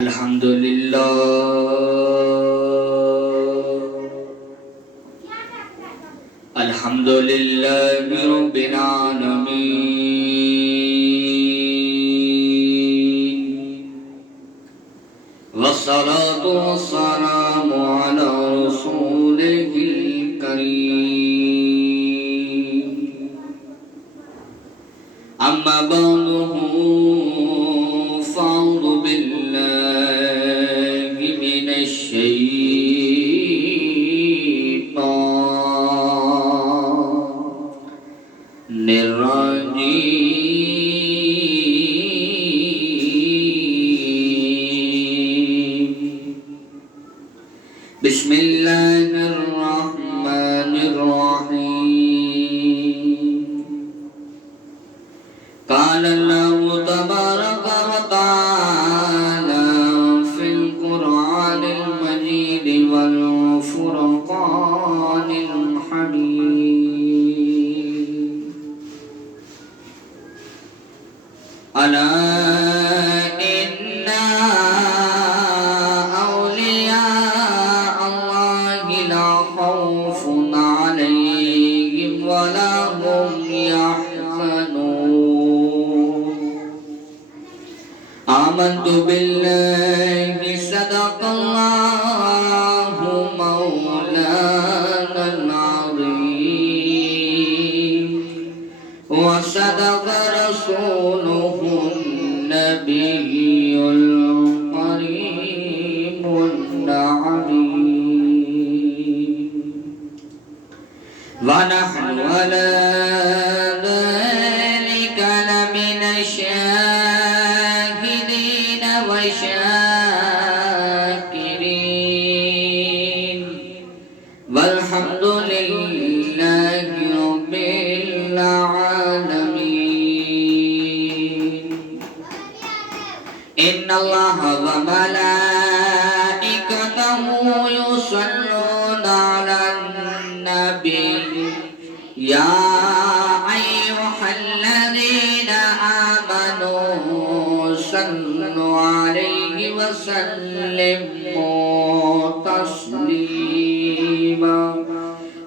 الحمد لله رب العالمين والصلاة والسلام على رسوله الكريم أما بعد فأعوذ بالله من الشيطان الرجيم بسم الله الرحمن الرحيم قال الله تبارك وتعالى في القرآن المجيد والفرقان الحميد ألا إن أولياء الله لا خوف عليهم ولا هم يحزنون آمنت بالله صدق الله مولانا العظيم وصدق رسوله النبي الكريم العظيم ونحن على ذلك لمن الشاهدين والشاكرين والحمد لله رب العالمين إن الله وملائكته يصلون على النبي يا أيها الذين آمنوا صلوا عليه وسلموا تسليما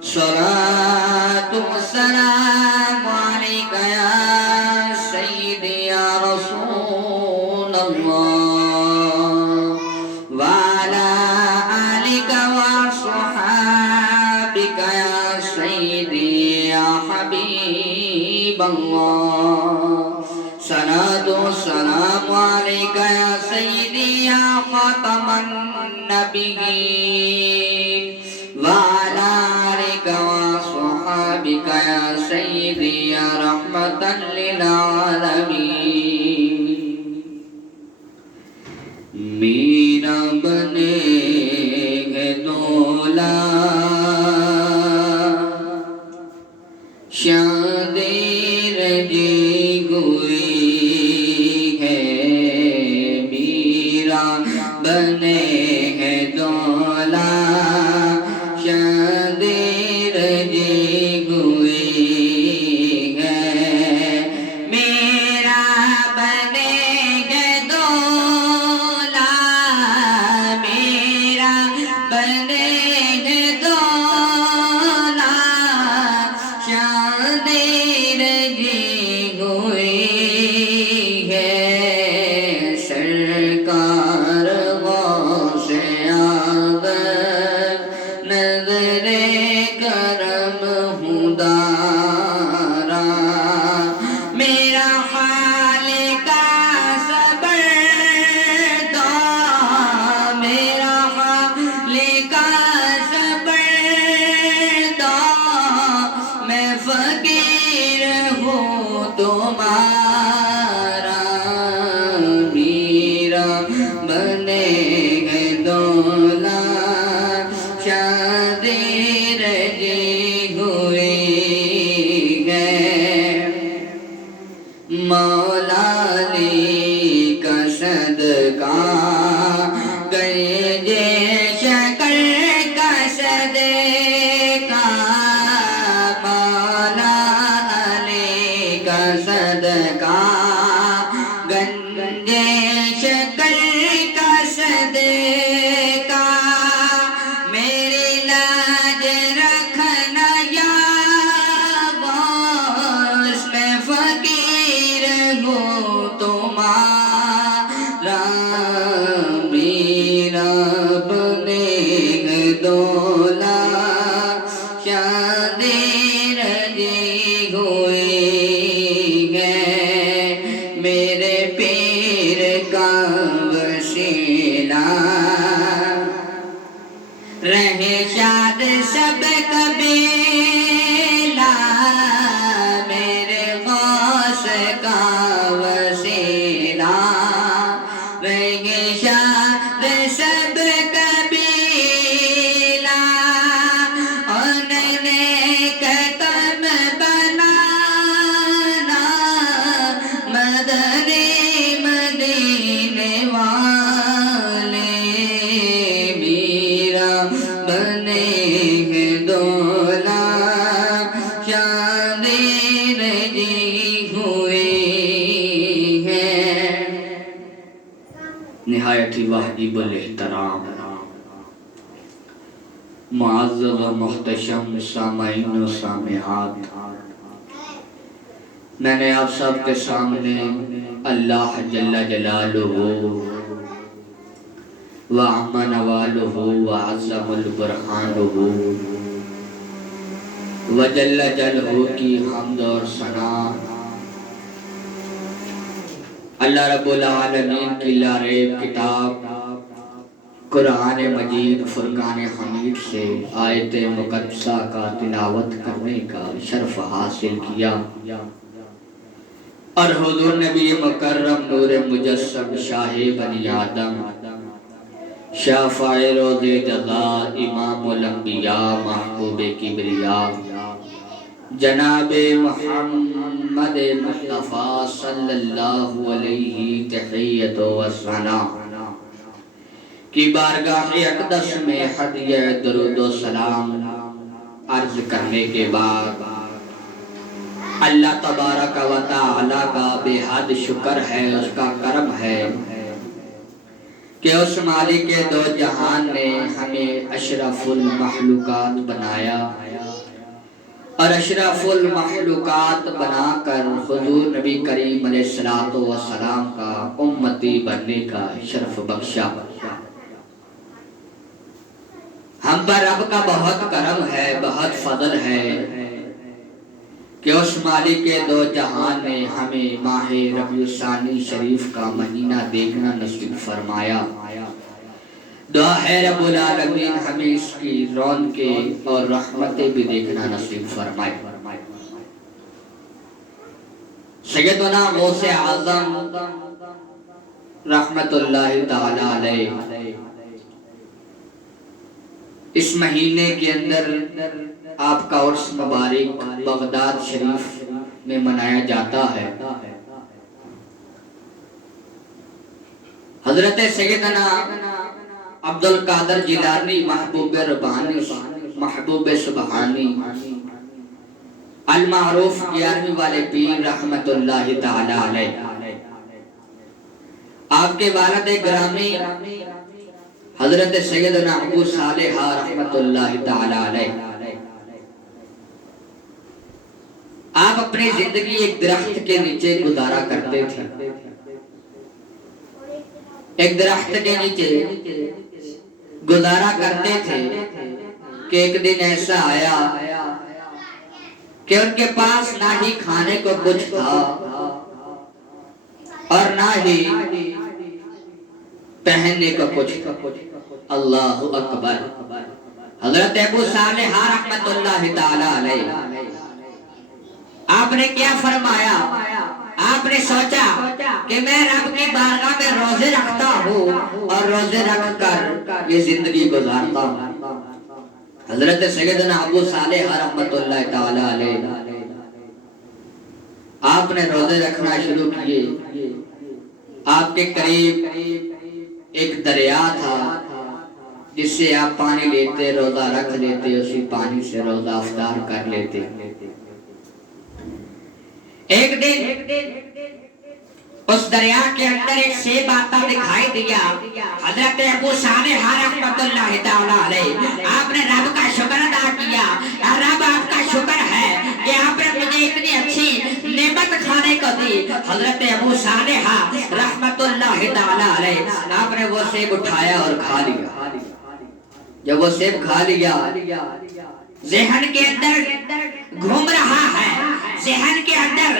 صلاة والسلام عليك يا سيدي يا رسول الله وعلى آلك وصحابك يا سيدي يا حبيب الله صلاة والسلام عليك يا سيدي يا خاتم النبيين وعلى آلك وصحابك يا سيدي يا رحمة للعالمين میرا بنے گے دولا شادی رجی ہوئی ہے میرا بنے گے دولا شادی رجی ہوئی ہے میرا بنے گے دولا میرا بنے گے دولا شادی رجی ہوئی ہے سرکار غوث اعظم نظر کرم ہدارا میرا خالق صبر دو میرا خالق صبر دو میں فقیر ہوں تمہارا میرا بنے گے دولا شادی رجی ہوئی ہے مولا علی کا صدقہ گنجے شکر کا صدقہ مولا علی کا صدقہ گنجے شکر کا وسیلہ رہے شاد سب قبیلہ میرے غوث کا وسیلہ رہے شاد سب قبیلہ انہوں نے قدم بنانا مدنی مدینے والے میرا بنے ہیں دولا شادی رجی ہوئے ہیں۔ نہایت ہی واجب الاحترام معزز و محتشم سامعین و سامعات، میں نے آپ سب کے سامنے اللہ جل جلالہ وعم نوالہ وعظم البرہانہ وجل جلہ کی حمد اور ثنا اللہ رب العالمین کی لا ریب کتاب قرآن مجید فرقان حمید سے آیت مقدسہ کا تلاوت کرنے کا شرف حاصل کیا، اور حضور نبی مکرم نور مجسم شاہ بنی آدم شافع روز جزا امام الانبیاء محبوب کبریاء جناب محمد مصطفیٰ صلی اللہ علیہ تحیت و ثنا کی بارگاہ اقدس میں ہدیہ درود و سلام عرض کرنے کے بعد اللہ تبارک و تعالی کا بے حد شکر ہے، اس کا کرم ہے کہ اس مالک دو جہان نے ہمیں اشرف المخلوقات بنایا، اور اشرف المخلوقات بنا کر حضور نبی کریم علیہ السلام کا امتی بننے کا شرف بخشا۔ ہم پر رب کا بہت کرم ہے، بہت فضل ہے کہ اس مالک دو جہان نے ہمیں ماہ ربیع الثانی شریف کا مہینہ دیکھنا نصیب فرمایا۔ دعا ہے رب العالمین ہمیں اس کی رونقیں اور رحمتیں بھی دیکھنا نصیب فرمائے۔ سیدنا غوث اعظم رحمت اللہ تعالی علیہ اس مہینے کے اندر آپ کا عرس مبارک بغداد شریف میں منایا جاتا ہے۔ حضرت سیدنا عبد القادر جیلانی محبوب ربانی محبوب سبحانی المعروف 11ویں والے پیر رحمت اللہ تعالی علیہ، آپ کے والد گرامی حضرت سیدنا ابو صالح رحمت اللہ تعالی علیہ، آپ اپنی زندگی ایک درخت کے نیچے گزارا کرتے تھے۔ ایک درخت کے نیچے گزارا کرتے تھے کہ ایک دن ایسا آیا کہ ان کے پاس نہ ہی کھانے کو کچھ تھا اور نہ ہی پہننے کو کچھ تھا۔ اللہ اکبر۔ حضرت ابو صالح رحمت اللہ تعالی علیہ، آپ نے کیا فرمایا؟ آپ نے سوچا کہ میں رب کی بارگاہ میں روزے رکھتا ہوں اور روزے رکھ کر یہ زندگی گزارتا ہوں۔ حضرت سیدنا ابو صالح رحمت اللہ تعالی علیہ، آپ نے روزے رکھنا شروع کیے۔ آپ کے قریب ایک دریا تھا جس سے آپ پانی لیتے، روزہ رکھ لیتے، اسی پانی سے روزہ افطار کر لیتے۔ ایک دن اس دریا کے اندر ایک سیب آتا دکھائی دیا۔ حضرت ابو صالح رحمت اللہ تعالی علیہ، آپ نے رب کا شکر ادا کیا۔ رب آپ کا شکر ہے کہ آپ نے مجھے اتنی اچھی نعمت کھانے کو دی۔ حضرت ابو صالح رحمت اللہ تعالی علیہ، آپ نے وہ سیب اٹھایا اور کھا لیا۔ جب وہ سیب کھا لیا، ذہن کے اندر گھوم رہا ہے، ذہن کے اندر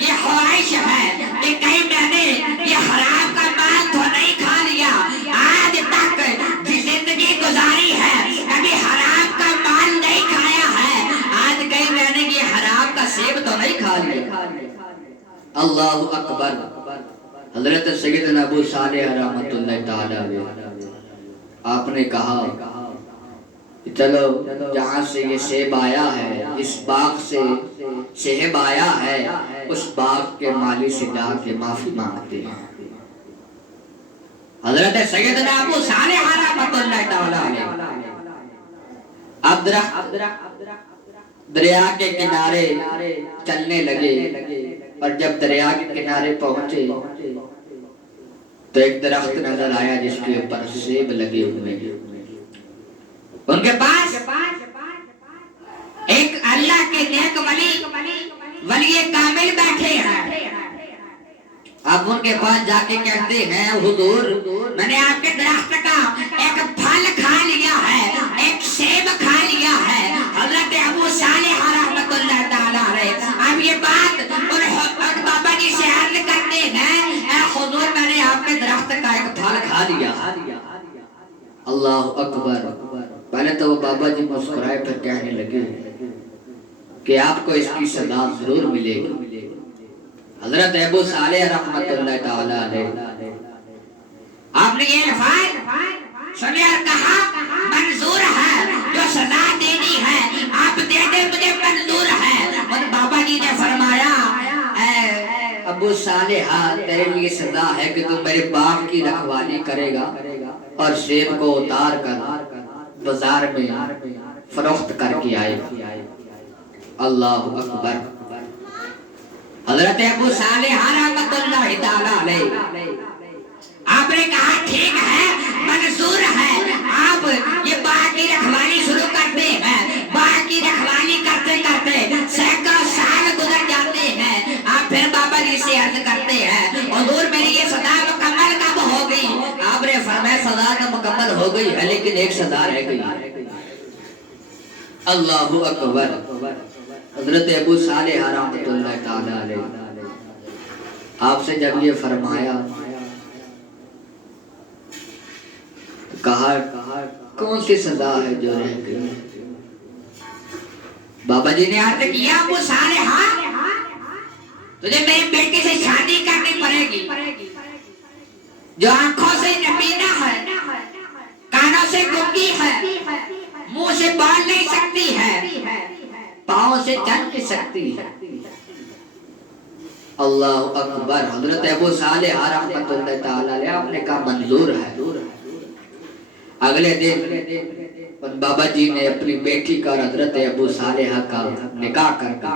یہ خواہش ہے کہ کہیں میں نے یہ حرام کا مال تو نہیں کھا لیا، اللہ اکبر. حضرت سیدنا ابو صالح رحمۃ اللہ تعالی علیہ آپ نے کہا چلو جہاں سے یہ سیب آیا ہے، اس باغ سے سیب آیا ہے، اس باغ کے مالی سے جا کے معافی مانگتے ہیں. حضرت سیدنا ابو صالح رحمۃ اللہ تعالی علیہ اب دریا کے کنارے چلنے لگے، اور جب دریا کے کنارے پہنچے تو ایک درخت نظر آیا جس کے اوپر سیب لگے ہوئے ہیں. ان کے پاس ایک اللہ کے نیک ولی کامل بیٹھے ہیں. اب ان کے پاس جا کے کہتے ہیں حضور میں نے آپ کے درخت کا ایک پھل کھا لیا ہے، ایک سیب کھا لیا ہے. حضرت ابو صالح رحمۃ اللہ تعالی علیہ اب یہ بات ان بابا جی سے عرض کرتے ہیں اے حضور میں نے آپ کے درخت کا ایک پھل کھا لیا. اللہ اکبر. پہلے تو وہ بابا جی مسکرائے پھر کہنے لگے کہ آپ کو اس کی سزا ضرور ملے گی. حضرت ابو صالح رحمۃ اللہ تعالی علیہ آپ نے یہ الفاظ سنے اور کہا منظور ہے، جو سزا دینی ہے آپ دے دیں، مجھے منظور ہے. اور بابا جی نے فرمایا اے ابو صالح تیرے لیے سزا ہے کہ تم میرے باغ کی رکھوالی کرے گا اور سیب کو اتار کر بازار میں فروخت کر کے آئے. اللہ اکبر. حضرت ابو صالح رحمۃ اللہ تعالی علیہ آپ نے کہا ٹھیک ہے منظور ہے، آپ یہ باغ کی رکھوالی شروع کرتے ہیں. باغ کی رکھوالی کرتے کرتے سینکڑوں سال گزر جاتے ہیں. آپ پھر بابا جی سے عرض کرتے ہیں حضور میری یہ سزا مکمل کب ہوگی؟ آپ نے فرمایا سزا تو مکمل ہو گئی ہے لیکن ایک سزا رہ گئی. اللہ اکبر. حضرت ابو صالح رحمۃ اللہ تعالی علیہ آپ سے جب یہ فرمایا کہا کون سی سزا ہے جو رہ گئی؟ بابا جی نے عرض کیا ابو صالح تجھے میری بیٹی سے شادی کرنی پڑے گی، جو آنکھوں سے نبینا ہے، کانوں سے گنگی ہے، منہ سے بول نہیں سکتی ہے، پاؤں سے چل نہیں سکتی ہے. اللہ اکبر. حضرت ابو صالح رحمۃ اللہ تعالی علیہ آپ نے کہا منظور ہے. اگلے دن بابا جی نے اپنی بیٹی کا حضرت ابو صالح کا نکاح کر دیا.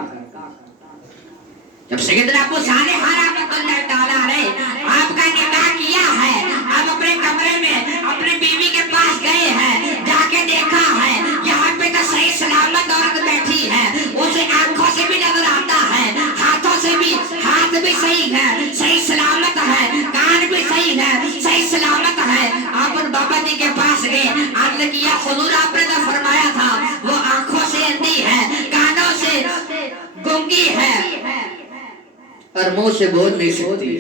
جب سیدنا ابو صالح رحمۃ اللہ تعالی علیہ آپ کا نکاح کیا ہے، آپ اپنے کمرے میں اپنی بیوی کے پاس گئے ہیں، جا کے دیکھا ہے یہاں پہ تو صحیح سلامت عورت بیٹھی ہے، اسے آنکھوں سے بھی نظر آتا ہے، ہاتھوں سے بھی، ہاتھ بھی صحیح ہے، صحیح سلامت ہے، کان بھی صحیح ہے، صحیح سلامت ہے. آپ ان بابا جی کے پاس گئے، عرض کیا حضور آپ نے تو فرمایا تھا وہ آنکھوں سے اندھی ہے، کانوں سے گنگی ہے اور منہ سے بول نہیں سکتی،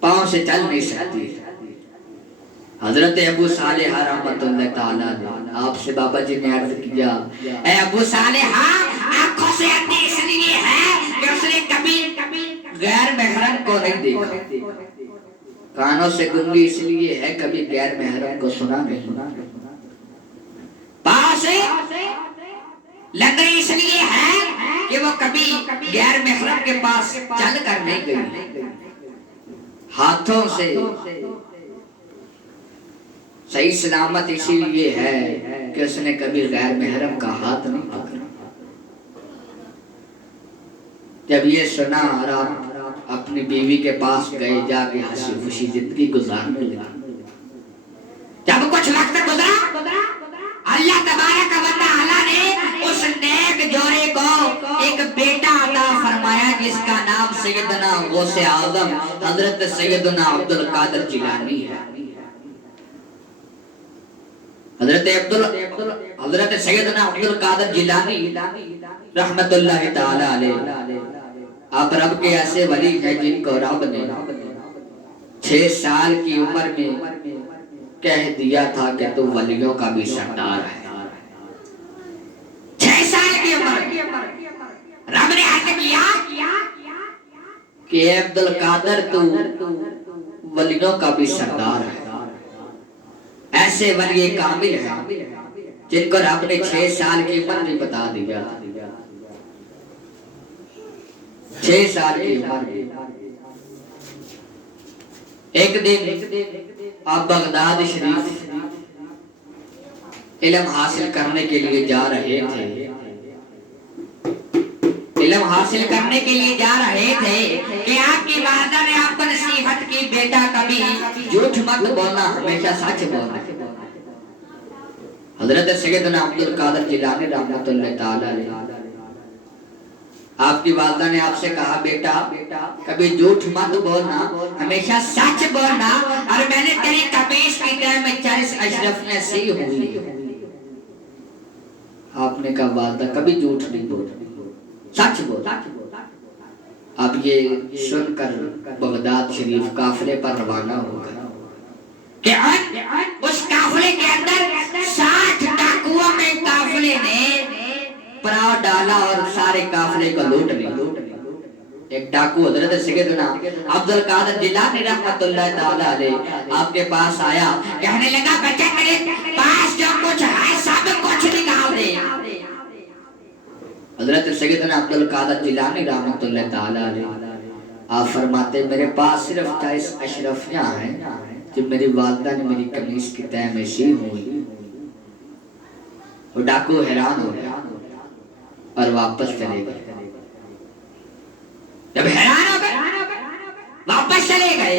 پاؤں سے چل نہیں سکتی. حضرت ابو صالح رحمۃ اللہ تعالی علیہ آپ سے بابا جی نے عرض کیا اے ابو صالح آنکھوں سے اندھی اس لیے ہے کہ اس نے کبھی غیر محرم کو نہیں دیکھا، کانوں سے گنگی اس لیے ہے کبھی غیر محرم کو سنا نہیں، پاؤں سے لنگڑی اس لیے ہے کہ وہ کبھی غیر محرم کے پاس چل کر نہیں گئی، ہاتھوں سے صحیح سلامت اسی لیے ہے کہ اس نے کبھی غیر محرم کا ہاتھ نہیں پکڑا. جب یہ سنا اور آپ اپنی بیوی کے پاس گئے، جا کے ہنسی خوشی زندگی گزارنے لگے. جب کچھ وقت گزرا اللہ تبارک و تعالی نے اس نیک جوڑے کو ایک بیٹا عطا فرمایا جس کا نام سیدنا غوث اعظم حضرت سیدنا عبد القادر جیلانی ہے. حضرت سیدنا عبد القادر جیلانی رحمت اللہ تعالی علیہ آپ رب کے ایسے ولی ہیں جن کو رب نے 6 سال کی عمر میں کہہ دیا تھا کہ تو ولیوں کا بھی سردار ہے. 6 سال کی عمر رب نے عرض کیا کہ اے عبد القادر تو ولیوں کا بھی سردار ہے. ایسے ولی کامل ہیں جن کو رب نے 6 سال کی عمر بھی بتا دیا. 6 سال کی عمر بھی. ایک دن آپ بغداد شریف علم حاصل کرنے کے لیے جا رہے تھے. علم حاصل کرنے کے لیے جا رہے تھے کہ آپ کی والدہ نے آپ کو نصیحت کی بیٹا کبھی جھوٹ مت بولنا, ہمیشہ سچ بولنا. حضرت سیدنا عبد القادر جیلانی رحمۃ اللہ تعالی علیہ, آپ کی والدہ نے آپ سے کہا بیٹا کبھی جھوٹ مت بولنا, ہمیشہ سچ بولنا, اور میں نے تیری قمیص کی تہ میں 40 اشرفیاں سی ہوئی. آپ نے کہا والدہ کبھی جھوٹ نہیں بولنا, سچ بول. اب یہ سن کر بغداد شریف قافلے پر روانہ ہو گئے کہ اس قافلے کے اندر 60 ڈاکوؤں میں قافلے نے پڑاؤ ڈالا اور سارے قافلے کو لوٹ لیا. ایک ڈاکو حضرت سیدنا عبد القادر جیلانی رحمۃ اللہ تعالی علیہ آپ کے پاس آیا, کہنے لگا بچہ میرے پاس جو کچھ ہے سب کچھ نکال دے. حضرت سیدنا عبد القادر جیلانی رحمۃ اللہ تعالی علیہ آپ فرماتے میرے پاس صرف 40 اشرفیاں ہیں جو میری والدہ نے میری قمیص کی تہ میں سی ہوئی. وہ ڈاکو حیران ہو گیا اور واپس چلے گئے. جب حیران ہو گئے واپس چلے گئے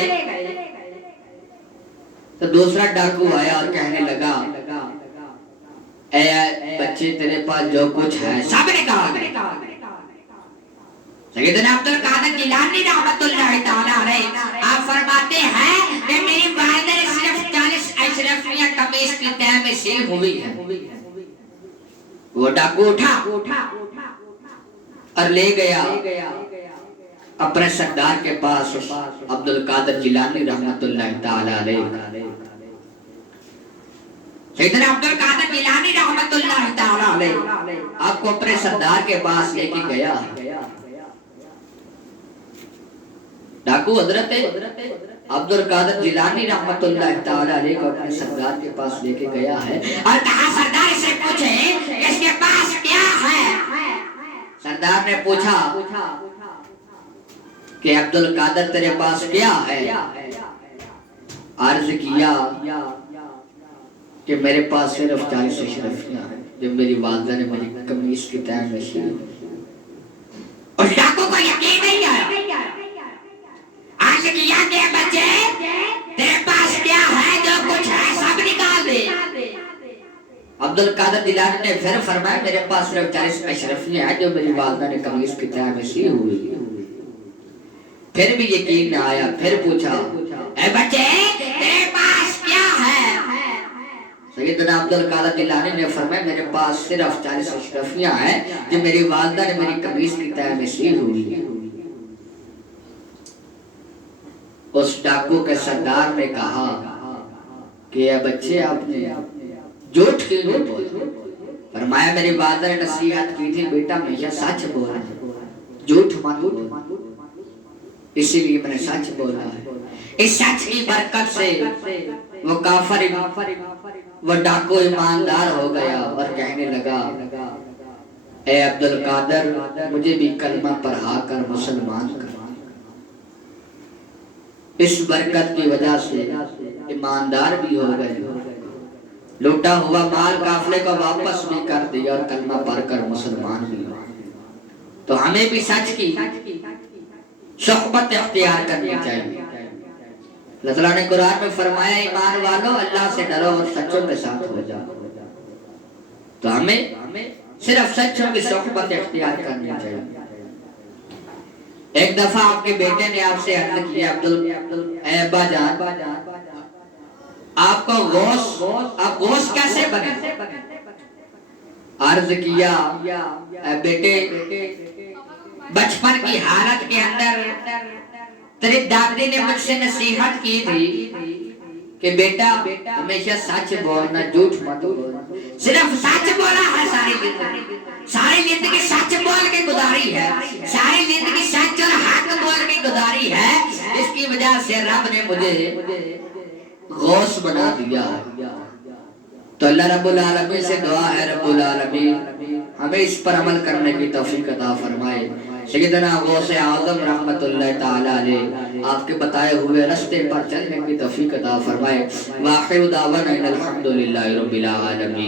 تو دوسرا ڈاکو آیا اور کہنے لگا اے بچے تیرے پاس جو کچھ ہے سب نکال دے. سیدنا عبد القادر جیلانی رحمۃ اللہ تعالی علیہ آپ فرماتے ہیں کہ میری والدہ نے صرف 40 اشرفیاں قمیص کی تہ میں سی ہوئی ہے. وہ ڈاکو اٹھا اور لے گیا اپنے سردار کے پاس عبد القادر جیلانی رحمۃ اللہ تعالی علیہ. سیدنا عبد القادر جیلانی رحمۃ اللہ تعالی علیہ آپ کو اپنے سردار کے پاس لے کے گیا. ڈاکو حضرت عبد القادر جیلانی رحمۃ اللہ تعالی علیہ کو اپنے سردار کے پاس لے کے گیا ہے اور کہا سردار سے پوچھے اس کے پاس کیا ہے. سردار نے پوچھا کہ عبد القادر تیرے پاس کیا ہے. عرض کیا کہ میرے پاس صرف 40 اشرفیاں ہیں جو میری والدہ نے میری قمیص کی تہ میں سی. اس ڈاکو کو یقین نہیں آیا. عرض کیا کہ بچے تیرے پاس کیا ہے جو کچھ ہے سب نکال دے. عبد القادر جیلانی نے پھر فرمایا میرے پاس صرف 40 اشرفیاں ہیں جو میری والدہ نے قمیص کی تہ میں سی ہوئی. پھر بھی یقین نہ آیا. پھر پوچھا اے بچے تیرے پاس کیا ہے. سیدنا عبد القادر جیلانی نے فرمایا میرے پاس صرف 40 اشرفیاں ہیں جو میری والدہ نے میری قمیص کی تہ میں سی ہوئی. اس ڈاکو کے سردار نے کہا کہ اے بچے آپ نے جھوٹ کیوں نہیں بولا. فرمایا میری والدہ نے نصیحت کی تھی بیٹا ہمیشہ سچ بولنا, جھوٹ مت بولنا, اسی لیے میں نے سچ بولا ہے. اس سچ کی برکت سے وہ کافر وہ ڈاکو ایماندار ہو گیا اور کہنے لگا اے عبد القادر مجھے بھی کلمہ پڑھا کر مسلمان کر. اس برکت کی وجہ سے ایماندار بھی ہو گئے, لوٹا ہوا مال قافلے کو واپس بھی کر دیا اور کلمہ پڑھ کر مسلمان بھی ہو. تو ہمیں بھی سچ کی صحبت اختیار کرنی چاہیے. اللہ تعالیٰ نے قرآن میں فرمایا ایمان والو اللہ سے ڈرو اور سچوں کے ساتھ ہو جاؤ. تو ہمیں صرف سچوں کی صحبت اختیار کرنی چاہیے. ایک دفعہ آپ کے بیٹے نے آپ سے عرض کیا اے ابا جان آپ کو آپ گوشت کیسے بنے. عرض کیا اے بیٹے بچپن کی حالت کے اندر تیری دادی نے مجھ سے نصیحت کی تھی کہ بیٹا ہمیشہ سچ بولنا, جھوٹ مت بولنا, صرف سچ بولا ہے ساری زندگی. ساری زندگی سچ بول کے گزاری ہے، ساری زندگی سچ اور حق بول کے گزاری ہے، اس کی وجہ سے رب نے مجھے غوث بنا دیا۔ تو اللہ رب العالمین سے دعا ہے، رب العالمین ہمیں اس پر عمل کرنے کی توفیق عطا فرمائے۔ سیدنا غوث اعظم رحمت اللہ تعالی علیہ آپ کے بتائے ہوئے رستے پر چلنے کی توفیق عطا فرمائے۔ وآخر دعوانا ان الحمدللہ رب العالمین۔